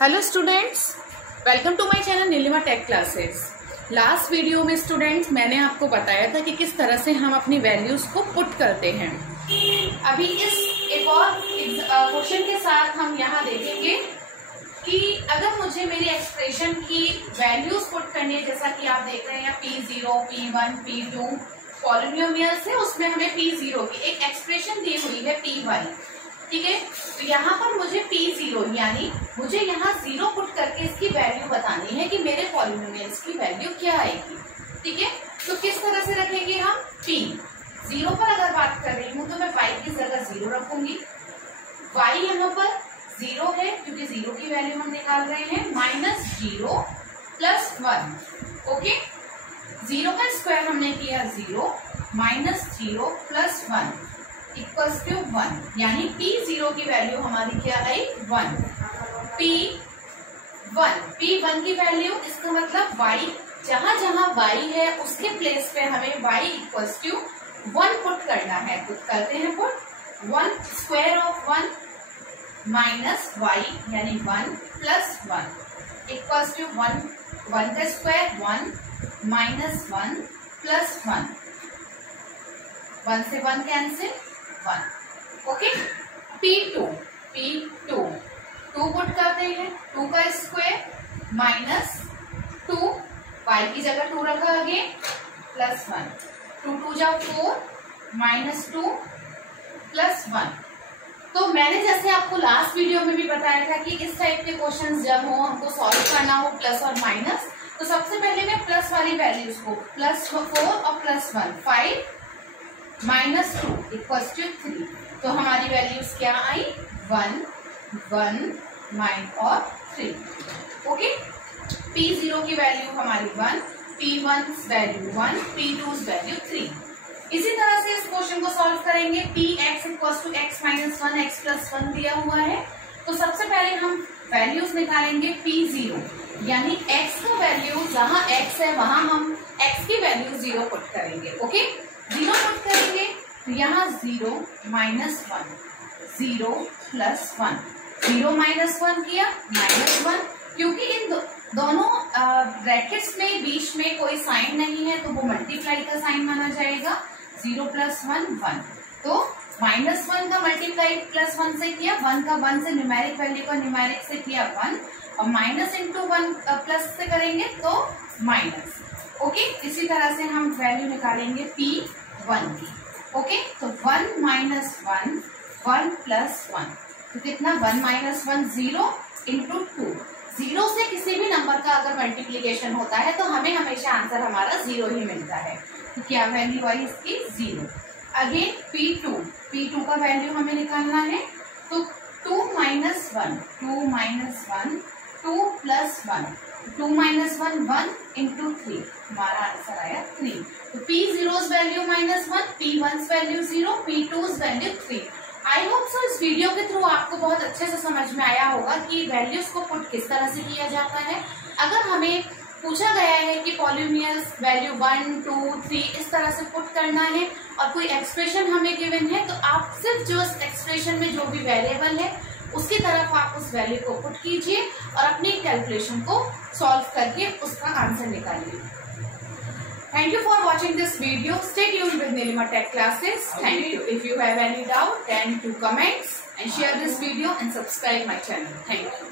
Hello students, welcome to my channel Neelima tech classes. Last video में students मैंने आपको बताया था कि किस तरह से हम अपनी वैल्यूज को पुट करते हैं। अभी इस एक और क्वेश्चन के साथ हम यहाँ देखेंगे कि अगर मुझे मेरी एक्सप्रेशन की वैल्यूज पुट करनी है, जैसा कि आप देख रहे हैं P0, P1, P2 पॉलिनोमियल्स है, उसमें हमें P0 की एक एक्सप्रेशन दी हुई है Py, ठीक है। तो यहाँ पर मुझे P0 यानी मुझे यहाँ 0 पुट करके इसकी वैल्यू बतानी है कि मेरे पॉलिनोमियल्स की वैल्यू क्या आएगी, ठीक है। तो किस तरह से रखेंगे हम P0 पर अगर बात कर रही हूँ तो मैं y की जगह 0 रखूंगी। y यहाँ पर 0 है क्योंकि 0 की वैल्यू हम निकाल रहे हैं, -0 + 1, ओके। 0 का स्क्वायर हमने किया 0, -0 + 1 = 1, यानी P0 की वैल्यू हमारी क्या आई 1। P1 की वैल्यू, इसका मतलब y, जहां जहां y है उसके प्लेस पे हमें y = 1 पुट करना है। पुट करते हैं, put 1 square of 1 minus y यानी 1 + 1 = 1, 1 का स्क्वायर 1 -1 + 1, 1 से 1 कैंसिल 1, ओके। P2 2 पुट करते हैं, 2 का स्क्वायर -2, y की जगह 2 रखा अगेन +1, 2 2 जा 4 -2 + 1। तो मैंने जैसे आपको लास्ट वीडियो में भी बताया था कि इस टाइप के क्वेश्चंस जब हो, हमको सॉल्व करना हो प्लस और माइनस, तो सबसे पहले मैं प्लस वाली वैल्यूज को +4 और +1 5 -2 = 3, तो हमारी वैल्यूज क्या आई 1 1 और 3, ओके। P0 की वैल्यू हमारी 1, P1 वैल्यू 1, P2 वैल्यू 3। इसी तरह से इस क्वेश्चन को सॉल्व करेंगे। Px = x - 1 x + 1 दिया हुआ है, तो सबसे पहले हम वैल्यूज निकालेंगे P0 यानी x का वैल्यू, जहां x है वहां हम x की वैल्यू 0 पुट करेंगे, ओके। 0 पुट करेंगे तो यहाँ 0 - 1 0 + 1, 0 - 1 किया -1, क्योंकि इन दोनों ब्रैकेट्स में बीच में कोई साइन नहीं है तो वो मल्टीप्लाई का साइन माना जाएगा। 0 + 1 1, तो -1 का मल्टीप्लाई +1 से किया, 1 का 1 से न्यूमेरिक वैल्यू का न्यूमेरिक से किया 1, और माइनस इंटू 1 प्लस से करेंगे तो माइनस, ओके। इसी तरह से हम वैल्यू निकालेंगे P1 की, ओके। तो 1 - 1 1 + 1, तो कितना 1 - 1 0 × 2, 0 से किसी भी नंबर का अगर मल्टीप्लीकेशन होता है तो हमें हमेशा आंसर हमारा 0 ही मिलता है, तो क्या वैल्यू आई इसकी 0। अगेन P2 का वैल्यू हमें निकालना है, तो 2 - 1 2 - 1 2 + 1, 2 - 1 1 × 3, हमारा आंसर आया 3। तो P0 value -1, P1 value 0, P2 value 3। I hope so इस वीडियो के थ्रू आपको बहुत अच्छे से समझ में आया होगा कि वैल्यूज को पुट किस तरह से किया जाता है। अगर हमें पूछा गया है कि पॉलिनोमियल्स वैल्यू 1 2 3 इस तरह से पुट करना है और कोई एक्सप्रेशन हमें गिवन है, तो आप सिर्फ जो एक्सप्रेशन में जो भी वेरिएबल है उसकी तरफ आप उस वैल्यू को पुट कीजिए और अपनी कैलकुलेशन को सॉल्व करके उसका आंसर निकालिए। Thank you for watching this video. Stay tuned with Nilima Tech Classes. Thank you. If you have any doubt, then do comments and share this video and subscribe my channel. Thank you.